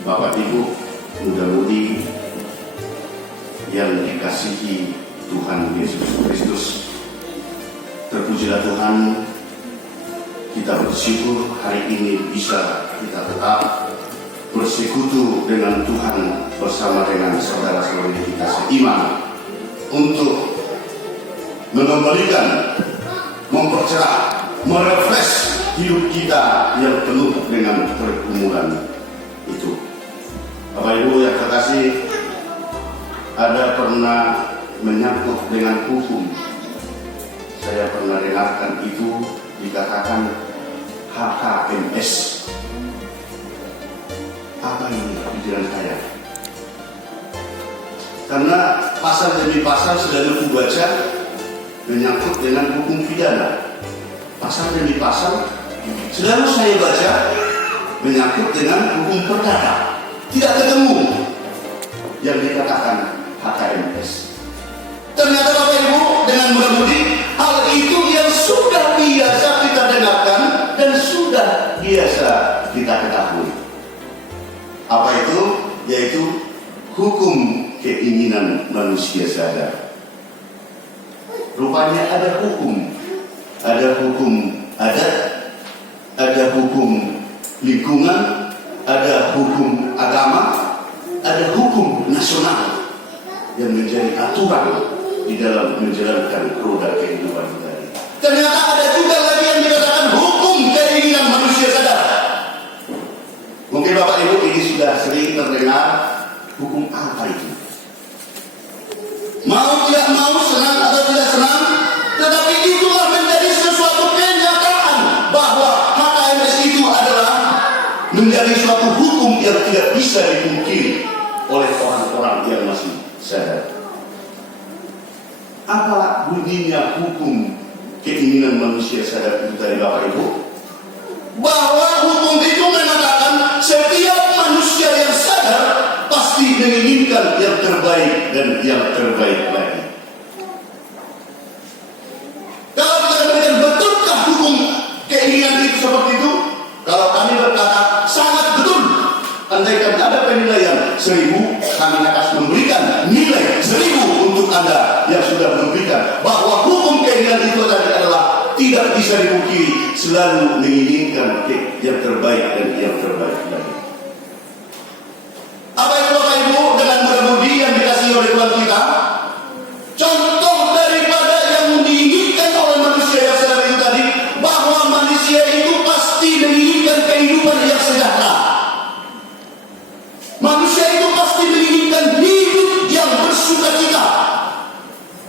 Bapak Ibu muda-mudi yang dikasihi Tuhan Yesus Kristus, terpujilah Tuhan, kita bersyukur hari ini bisa kita tetap bersekutu dengan Tuhan bersama dengan saudara-saudari kita seiman untuk mengembalikan, mempercerah, merefresh hidup kita yang penuh dengan pergumulan itu. Bapak Ibu yang terkasih, ada pernah menyangkut dengan hukum. Saya pernah dengarkan itu dikatakan HKMS. Apa ini pikiran saya? Karena pasal demi pasal sudah dibaca menyangkut dengan hukum pidana. Pasal demi pasal sudah saya baca menyangkut dengan hukum perdata. Tidak ketemu yang dikatakan HKMS. Ternyata Bapak Ibu dengan mudah-mudi hal itu yang sudah biasa kita dengarkan dan sudah biasa kita ketahui. Apa itu? Yaitu hukum keinginan manusia sadar. Rupanya ada hukum adat, ada hukum lingkungan, ada hukum agama, ada hukum nasional yang menjadi aturan di dalam menjalankan roda kehidupan kita. Ternyata ada juga lagi yang dikatakan hukum keinginan manusia sadar. Mungkin Bapak Ibu ini sudah sering terdengar hukum apa itu. Mau tidak mau, senang atau tidak senang, tetapi itulah menjadi sesuatu kenyataan bahwa HKMS itu adalah menjadi suatu hukum yang tidak bisa dipungkiri oleh orang-orang yang masih sadar. Apa bunyinya hukum keinginan manusia sadar itu dari Bapak Ibu? Bahwa hukum itu mengatakan setiap manusia yang sadar pasti menginginkan yang terbaik dan yang terbaik lagi. Kalau kita demikian, betulkah hukum keinginan itu seperti itu? Kalau kami berkata sangat betul. Andaikan ada penilaian 1000, kami akan memberikan nilai 1000 untuk Anda yang sudah memberikan bahwa hukum keinginan itu adalah tidak bisa dipungkiri, selalu menginginkan yang terbaik dan yang terbaik lagi. Apa itu Bapak Ibu dengan mudah-mudi yang dikasihi oleh Tuhan kita? Contoh daripada yang diinginkan oleh manusia yang sadar itu tadi, bahwa manusia itu pasti menginginkan kehidupan yang sejahtera. Manusia itu pasti menginginkan hidup yang bersukacita.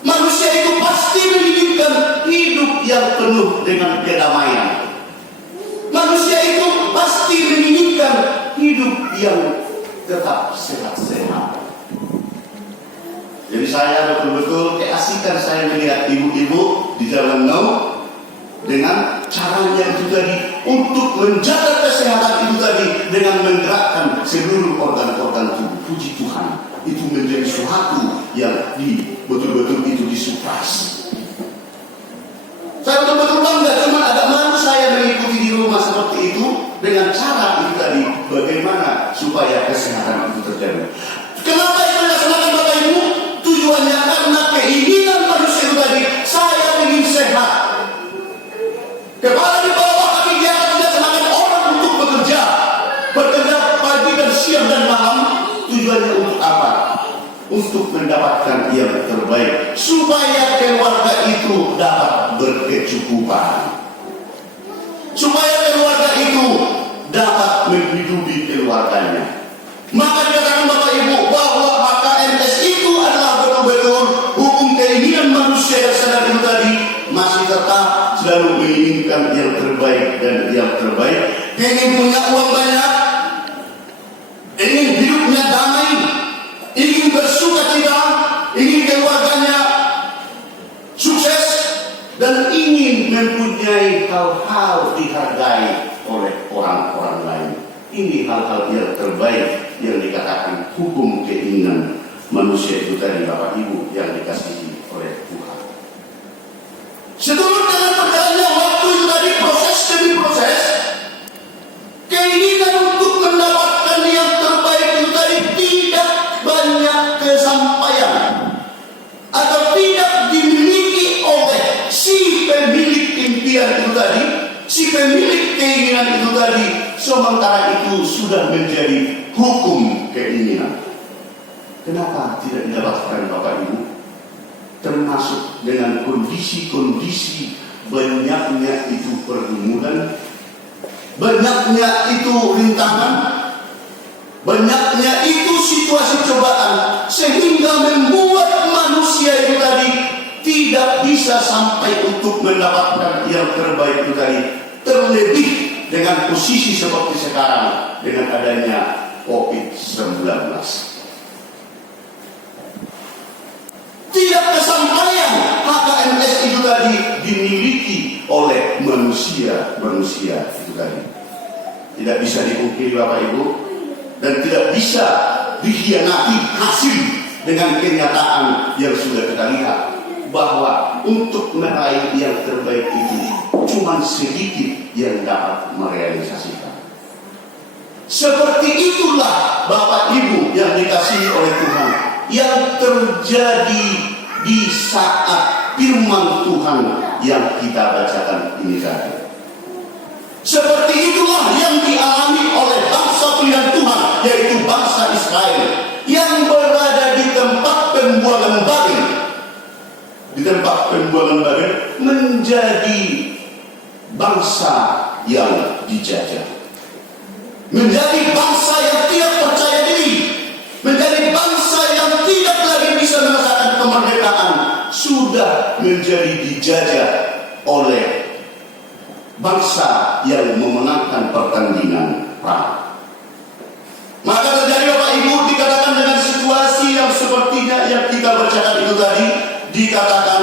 Manusia itu pasti menginginkan hidup yang penuh dengan kedamaian. Manusia itu pasti menginginkan hidup yang tetap sehat-sehat. Jadi saya betul-betul keasikan saya melihat ibu-ibu di Jalan Now dengan caranya itu tadi untuk menjaga kesehatan itu tadi dengan menggerakkan seluruh organ-organ tubuh. Puji Tuhan, itu menjadi suatu yang betul-betul itu disuprasi. Saya betul-betul bangga, cuma agak malu saya mengikuti di rumah seperti itu dengan cara itu tadi, bagaimana supaya kesehatan itu terjadi. Kenapa itu dilaksanakan Bapak Ibu? Tujuannya karena keinginan manusia itu tadi, saya ingin sehat. Kepala di bawah kaki di atas dilaksanakan orang untuk bekerja pagi dan siang dan malam. Tujuannya untuk apa? Untuk mendapatkan yang terbaik supaya keluarga itu dapat berkecukupan, supaya keluarga itu dapat menghidupi keluarganya. Maka dikatakan Bapak Ibu bahwa HKMS itu adalah betul-betul hukum keinginan manusia yang sadar itu tadi masih tetap selalu menginginkan yang terbaik dan yang terbaik. Ingin punya uang banyak, ingin hidupnya damai, ingin bersukacita, ingin keluarganya sukses, dan ingin mempunyai hal-hal dihargai oleh orang-orang lain. Ini hal-hal yang terbaik yang dikatakan hukum keinginan manusia itu tadi Bapak Ibu yang dikasihi oleh Tuhan. Seturut dengan perjalannya waktu itu tadi, proses demi proses, keinginan untuk mendapatkan yang terbaik sementara itu sudah menjadi hukum keinginan. Kenapa tidak didapatkan Bapak Ibu? Termasuk dengan kondisi-kondisi banyaknya itu pergumulan, banyaknya itu rintangan, banyaknya itu situasi cobaan, sehingga membuat manusia itu tadi tidak bisa sampai untuk mendapatkan yang terbaik itu tadi. Terlebih dengan posisi seperti sekarang dengan adanya COVID-19. Tidak kesampaian HKMS itu tadi dimiliki oleh manusia itu tadi. Tidak bisa dipungkiri Bapak Ibu, dan tidak bisa dikhianati hasil dengan kenyataan yang sudah kita lihat, bahwa untuk meraih yang terbaik itu cuma sedikit yang dapat merealisasikan. Seperti itulah Bapak Ibu yang dikasihi oleh Tuhan, yang terjadi di saat firman Tuhan yang kita bacakan ini tadi. Seperti itulah yang dialami oleh bangsa pilihan Tuhan, yaitu bangsa Israel, yang berada di tempat pembuangan Babel. Di tempat pembuangan Babel menjadi bangsa yang dijajah, menjadi bangsa yang tidak percaya diri, menjadi bangsa yang tidak lagi bisa merasakan kemerdekaan, sudah menjadi dijajah oleh bangsa yang memenangkan pertandingan perang. Maka terjadi Bapak Ibu, dikatakan dengan situasi yang sepertinya yang kita bacakan itu tadi, dikatakan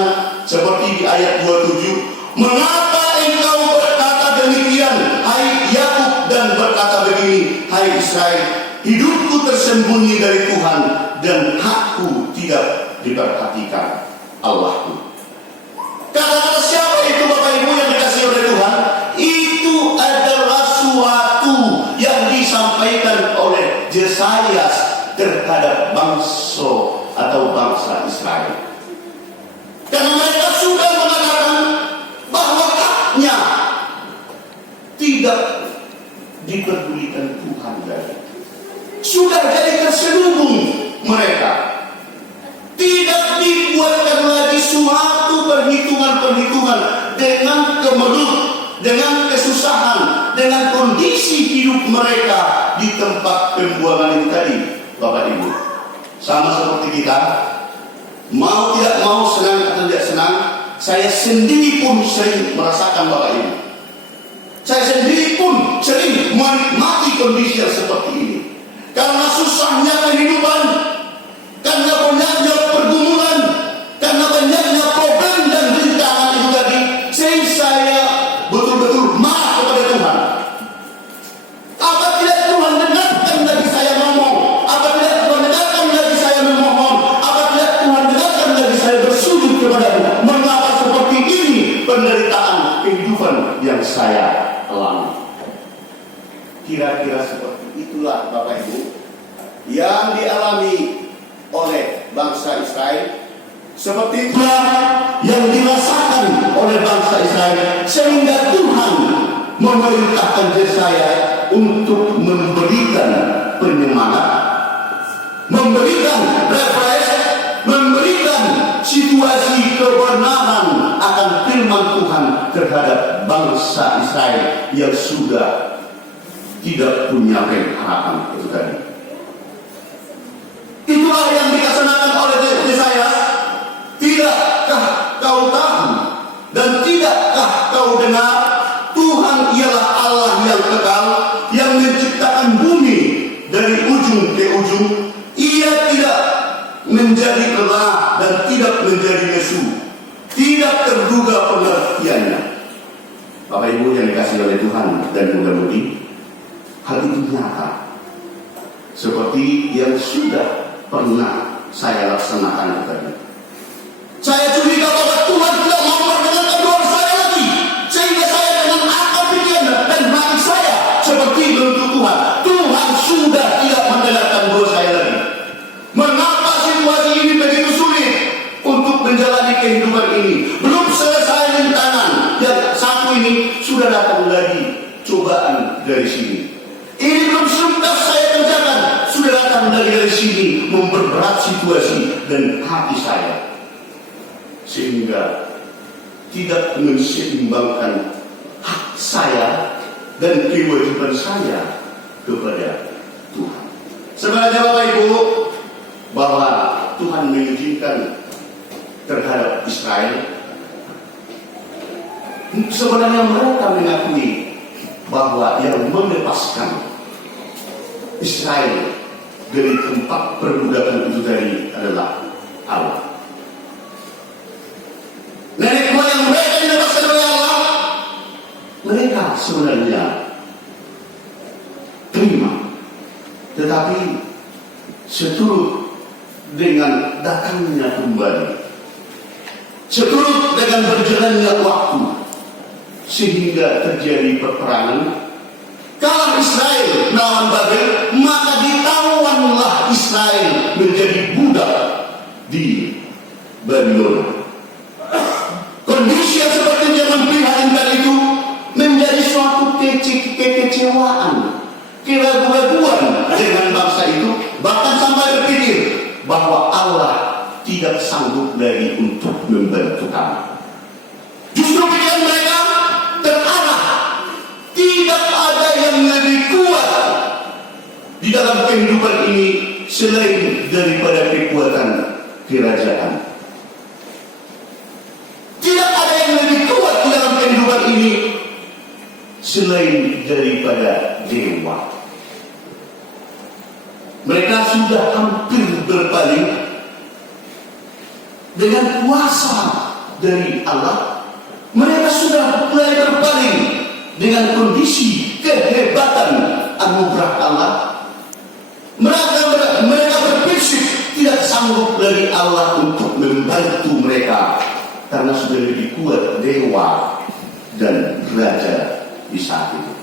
seperti di ayat 27, mengapa engkau berkata demikian, hai Yakub, dan berkata begini, hai Israel, hidupku tersembunyi dari Tuhan dan hakku tidak diperhatikan Allahku. Kata-kata siapa itu Bapak Ibu yang dikasih oleh Tuhan? Itu adalah suatu yang disampaikan oleh Yesaya terhadap bangsa atau bangsa Israel. Karena mereka sudah mengatakan bahwa haknya tidak diperdulikan Tuhan lagi. Sudah jadi terselubung mereka. Tidak dibuatkan lagi suatu perhitungan-perhitungan dengan kemelut, dengan kesusahan, dengan kondisi hidup mereka di tempat pembuangan itu tadi, Bapak Ibu. Sama seperti kita, mau tidak mau, senang atau tidak senang, saya sendiri pun sering merasakan Bapak Ibu. Saya sendiri pun sering menikmati kondisi yang seperti ini. Karena susahnya kehidupan, karena banyaknya pergumulan, karena banyaknya problem dan rintangan itu tadi, sehingga saya betul-betul marah kepada Tuhan. Apabila Tuhan dengarkan lagi saya ngomong, apabila Tuhan dengarkan lagi saya memohon, apabila Tuhan dengarkan lagi saya bersujud kepada-Mu, mengapa seperti ini penderitaan kehidupan yang saya alami? Kira-kira seperti itulah Bapak Ibu yang dialami oleh bangsa Israel, seperti itulah yang dirasakan oleh bangsa Israel, sehingga Tuhan memerintahkan Yesaya untuk memberikan penyemangat, memberikan refresh, memberikan situasi kebenaran akan firman Tuhan terhadap bangsa Israel yang sudah tidak punya harapan itu tadi. Itulah yang dikasanakan oleh Yesaya. Tidakkah kau tahu dan tidakkah kau dengar, Tuhan ialah Allah yang kekal, yang menciptakan bumi dari ujung ke ujung. Ia tidak menjadi lelah dan tidak menjadi lesu, tidak terduga pengertiannya. Bapak Ibu yang dikasihi oleh Tuhan dan mudah-mudi, hal itu nyata seperti yang sudah pernah saya laksanakan tadi. Saya curiga bahwa Tuhan tidak mau mendengarkan doa saya lagi, sehingga saya dengan akal pikiran dan hati saya seperti bentuk Tuhan. Tuhan sudah tidak mendengarkan doa saya lagi. Mengapa situasi ini begitu sulit untuk menjalani kehidupan ini? Belum selesai rintangan yang satu ini, sudah datang lagi cobaan dari sini. berat situasi dan hati saya, sehingga tidak menseimbangkan hak saya dan kewajiban saya kepada Tuhan. Sebenarnya Bapak Ibu, bahwa Tuhan mengizinkan terhadap Israel, sebenarnya mereka mengakui bahwa yang melepaskan Israel dari tempat perbudakan itu tadi adalah Allah. Nenek moyang mereka dilepaskan oleh Allah, mereka sebenarnya terima, tetapi seturut dengan datangnya kembali, seturut dengan berjalannya waktu, sehingga terjadi peperangan. Kalah Israel melawan Babel, maka ditawan Israel menjadi budak di Babylon. Kondisi yang seperti zaman prihatin itu menjadi suatu kekecewaan, keraguan dengan bangsa itu, bahkan sampai berpikir bahwa Allah tidak sanggup lagi untuk membantu kami. Justru pikiran mereka terarah, tidak ada yang lebih kuat di dalam kehidupan ini selain daripada kekuatan kerajaan. Tidak ada yang lebih kuat di dalam kehidupan ini selain daripada dewa. Mereka sudah hampir berpaling dengan kuasa dari Allah. Mereka sudah mulai berpaling dengan kondisi kehebatan anugerah Allah. Mereka berprinsip tidak sanggup dari Allah untuk membantu mereka, karena sudah lebih kuat dewa dan raja di saat itu.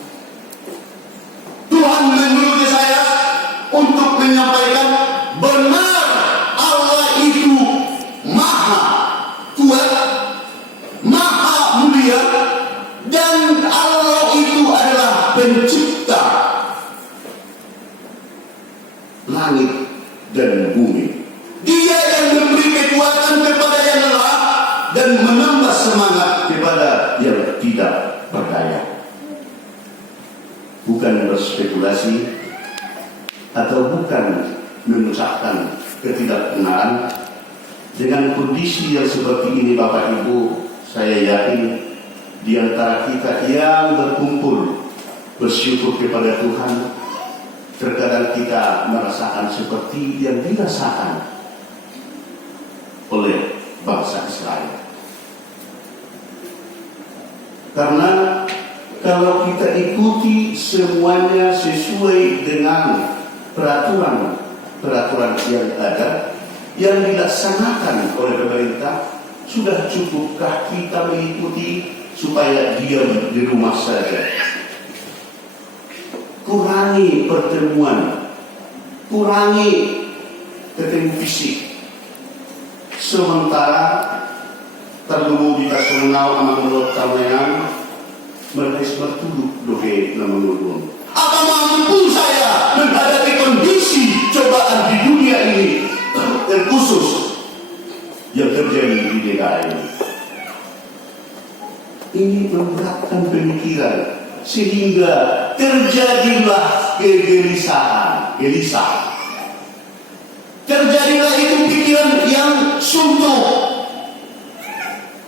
Tuhan menyuruh saya untuk menyampaikan benar Allah itu maha kuat, maha mulia, dan Allah itu adalah pencipta langit dan bumi. Dia yang memberi kekuatan kepada yang lelah dan menambah semangat kepada yang tidak berdaya. Bukan berspekulasi atau bukan mengucapkan ketidakbenaran. Dengan kondisi yang seperti ini Bapak Ibu, saya yakin di antara kita yang berkumpul bersyukur kepada Tuhan, terkadang kita merasakan seperti yang dirasakan oleh bangsa Israel. Karena kalau kita ikuti semuanya sesuai dengan peraturan yang ada, yang dilaksanakan oleh pemerintah, sudah cukupkah kita mengikuti supaya diam di rumah saja? Kurangi pertemuan, kurangi ketemu fisik. Sementara terlalu kita senang anak menurut kalian, mereka bertuduk doge nama menurut. Apa mampu saya menghadapi kondisi cobaan di dunia ini, terkhusus yang terjadi di DKI ini? Ini memberatkan pemikiran, sehingga terjadilah kegelisahan, gelisah. Terjadilah itu pikiran yang suntuk.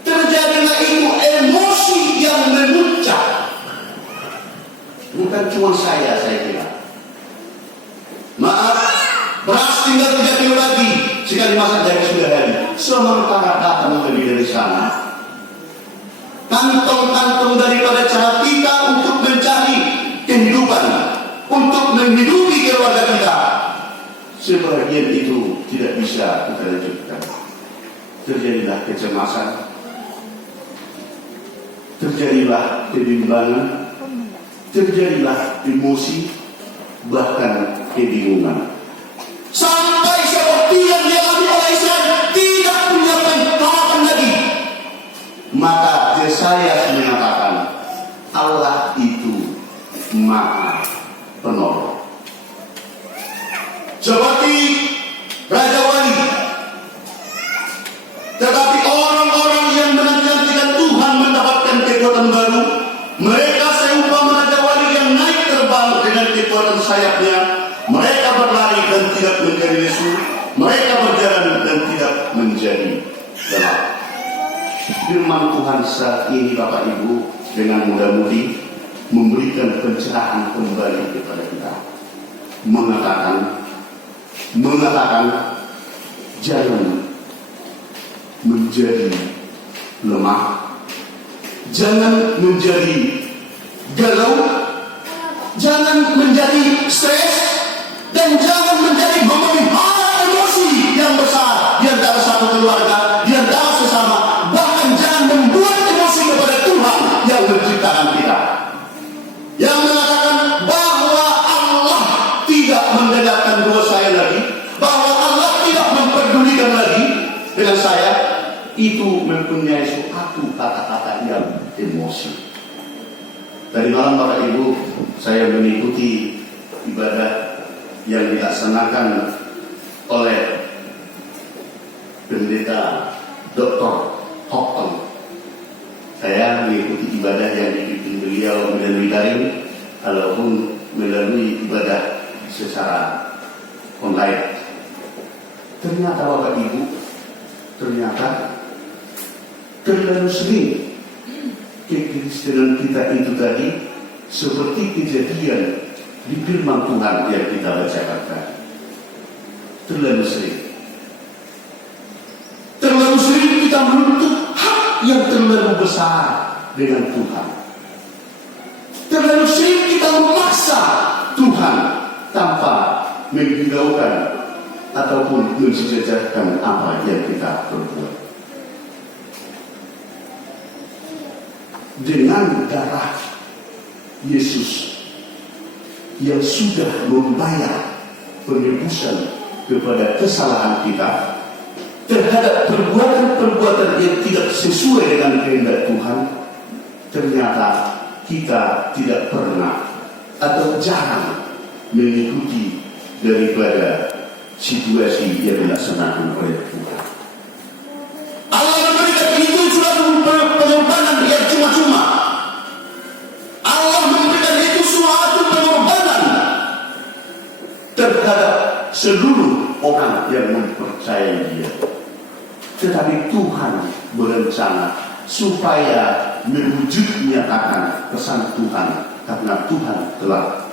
Terjadilah itu emosi yang memuncak. Bukan cuma saya kira. Maaf, beras tinggal 3 kilo lagi, sekali masak jadi sudah hari. Sementara datang lebih dari sana. Kantong-kantong daripada cara kita untuk mencari kehidupan, untuk menghidupi keluarga kita, sebagian itu tidak bisa kita lanjutkan. Terjadilah kecemasan, terjadilah kebimbangan, terjadilah emosi, bahkan kebingungan. Sampai seperti yang dialami oleh Israel, tidak punya harapan lagi. Maka Yesaya mengatakan Allah itu maha penolong. Seperti Raja ayatnya, mereka berlari dan tidak menjadi lesu, mereka berjalan dan tidak menjadi lelah. Firman Tuhan saat ini Bapak Ibu dengan mudah-mudi memberikan pencerahan kembali kepada kita, mengatakan jangan menjadi lemah, jangan menjadi galau, jangan menjadi stres, dan jangan menjadi memelihara emosi yang besar di antara satu keluarga, di antara sesama. Bahkan jangan membuat emosi kepada Tuhan yang menciptakan kita, yang mengatakan bahwa Allah tidak mendengarkan doa saya lagi, bahwa Allah tidak memperdulikan lagi dengan saya. Itu mempunyai suatu kata-kata yang emosi. Tadi malam Bapak Ibu, saya mengikuti ibadah yang dilaksanakan oleh pendeta Dr. Hopton. Saya mengikuti ibadah yang dipimpin beliau melalui daring ataupun melalui ibadah secara online. Ternyata Bapak Ibu, terlalu sering kekristenan kita itu tadi seperti kejadian di firman Tuhan yang kita bacakan tadi. Terlalu sering kita menuntut hak yang terlalu besar dengan Tuhan. Terlalu sering kita memaksa Tuhan tanpa menghiraukan ataupun mensejajarkan apa yang kita perbuat. Dengan darah Yesus yang sudah membayar penebusan kepada kesalahan kita terhadap perbuatan-perbuatan yang tidak sesuai dengan kehendak Tuhan, ternyata kita tidak pernah atau jarang mengikuti daripada situasi yang dilaksanakan oleh Tuhan. Allah memberikan itu suatu pengorbanan yang cuma-cuma. Allah memberikan itu suatu pengorbanan terhadap seluruh orang yang mempercayai Dia. Tetapi Tuhan berencana supaya mewujud nyatakan pesan Tuhan, karena Tuhan telah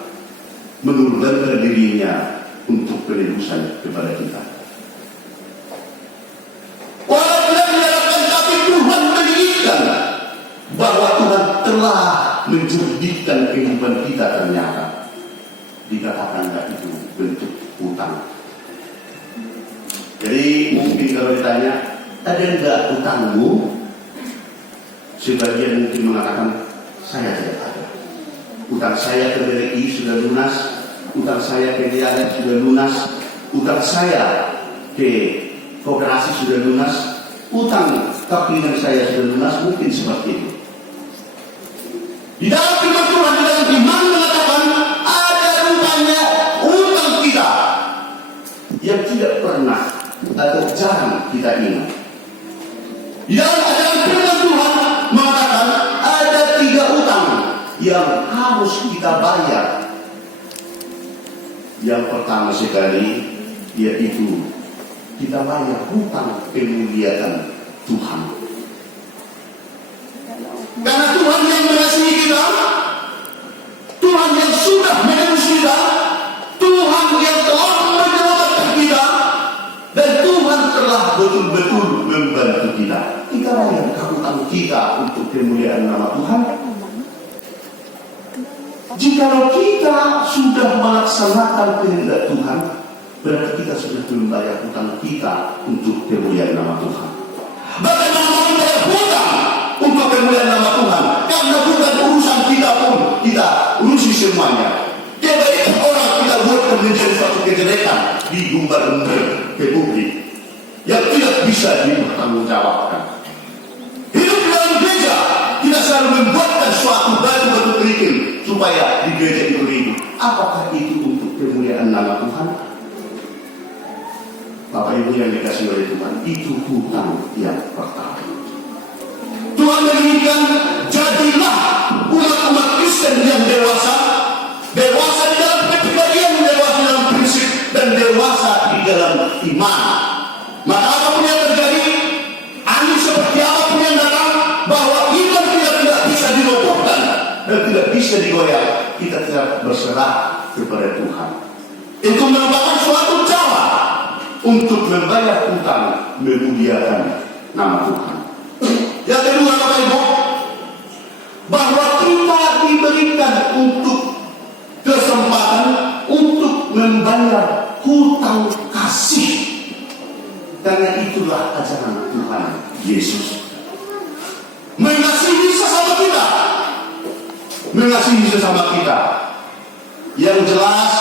mengorbankan dirinya untuk penebusan kepada kita. Bahwa Tuhan telah menjerdikkan kehidupan kita, ternyata dikatakanlah itu bentuk utang. Jadi mungkin kalau ditanya, ada enggak utangmu? Sebagian mungkin mengatakan, saya tidak ada. Utang saya ke BRI sudah lunas, utang saya ke DIALEP sudah lunas, utang saya ke koperasi sudah lunas, utang kaplingan saya sudah lunas. Mungkin seperti itu. Di dalam firman Tuhan, di dalam iman mengatakan ada rupanya utang kita yang tidak pernah atau jarang kita ingat. Di dalam ajaran firman Tuhan mengatakan ada 3 utang yang harus kita bayar. Yang pertama sekali yaitu kita bayar hutang kemuliaan Tuhan. Karena Tuhan yang mengasihi kita, Tuhan yang sudah menebus kita, Tuhan yang telah menyelamatkan kita, dan Tuhan telah betul-betul membantu kita. Kita bayar hutang kita untuk kemuliaan nama Tuhan. Jikalau kita sudah melaksanakan kehendak Tuhan, berarti kita sudah membayar hutang kita untuk kemuliaan nama Tuhan. Bagaimana membayar hutang untuk kemuliaan nama Tuhan? Karena bukan urusan kita pun kita urusi semuanya. Kebaikan orang kita buatkan menjadi suatu kejelekan, digumbar-gumbar ke publik yang tidak bisa dipertanggungjawabkan. Hidup di dalam gereja, kita selalu membuatkan suatu batu-batu kerikil supaya di gereja itu hidup. Apakah itu untuk kemuliaan nama Tuhan? Bapak Ibu yang dikasih oleh Tuhan, itu hutang yang pertama. Tuhan menginginkan jadilah umat-umat Kristen yang dewasa di dalam kepribadian dalam iman. Maka apapun yang terjadi, angin seperti apapun yang datang, bahwa iman kita tidak bisa dirobohkan dan tidak bisa digoyah. Kita tidak berserah kepada Tuhan. Itu merupakan suatu cara untuk membayar utang, memuliakan nama Tuhan. Yang kedua, Bapak Ibu, bahwa kita diberikan untuk kesempatan untuk membayar hutang kasih. Karena itulah ajaran Tuhan Yesus. Mengasihi sesama kita. Mengasihi sesama kita. Yang jelas,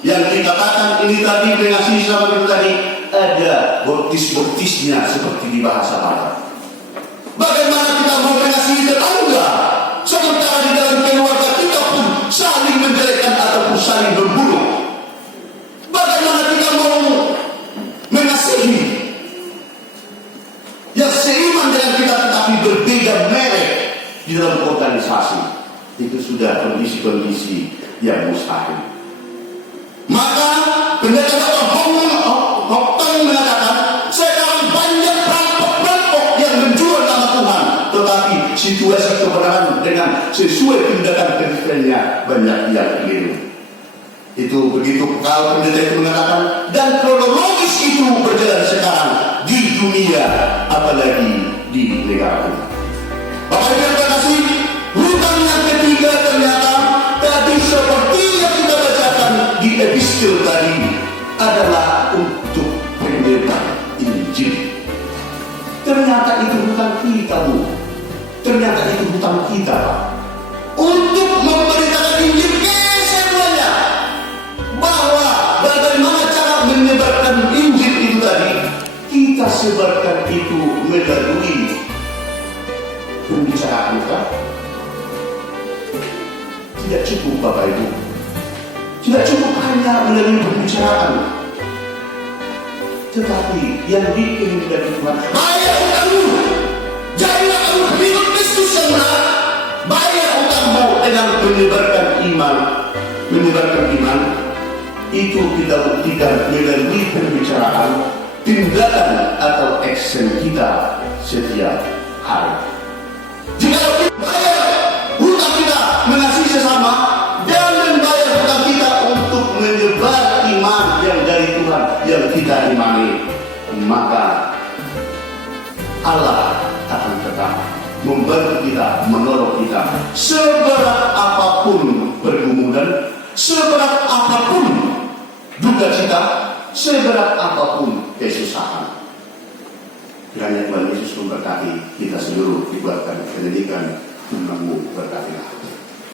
yang dikatakan ini tadi, mengasihi sesama kita tadi, ada boptis-boptisnya seperti di bahasa Barat. Bagaimana kita mau mengasihi tetangga, sementara di dalam keluarga kita pun saling menjelekkan ataupun saling membunuh? Bagaimana kita mau mengasihi yang seiman dengan kita tetapi berbeda merek di dalam organisasi? Itu sudah kondisi-kondisi yang mustahil. Maka pendeta Hopton mengatakan, sekarang banyak perampok-perampok yang menjual nama Tuhan, tetapi situasi kebenaran dengan sesuai tindakan kristennya banyak yang keliru. Itu begitu kalau pendeta itu mengatakan, dan kronologis itu berjalan sekarang di dunia, apalagi di negara kita. Bapak Ibu yang terkasih, hutang yang ketiga ternyata tadi seperti yang kita bacakan di episode tadi adalah untuk penyebar Injil. Ternyata itu hutang kita, Bu. Ternyata itu hutang kita, Pak. Untuk memberitakan Injil ke semuanya, bahwa bagaimana cara menyebarkan Injil itu tadi, kita sebarkan itu melalui pembicaraan kita. Tidak cukup, Bapak Ibu. Tidak cukup hanya melalui pembicaraan, tetapi yang dikehendaki Tuhan, bayar utangmu. Jadilah kamu pengikut Kristus yang benar. Bayar utangmu dengan menyebarkan iman. Menyebarkan iman itu kita buktikan melalui pembicaraan, tindakan atau action kita setiap hari. Jika kita bayar hutang kita mengasihi sesama dan membayar hutang kita untuk menyebar iman yang dari Tuhan yang kita imani, maka Allah akan tetap membantu kita, menolong kita seberat apapun pergumulan, seberat apapun duka cita, seberat apapun kesusahan. Kiranya Tuhan Yesus memberkati kita seluruh, dibuatkan pendidikan, berkati.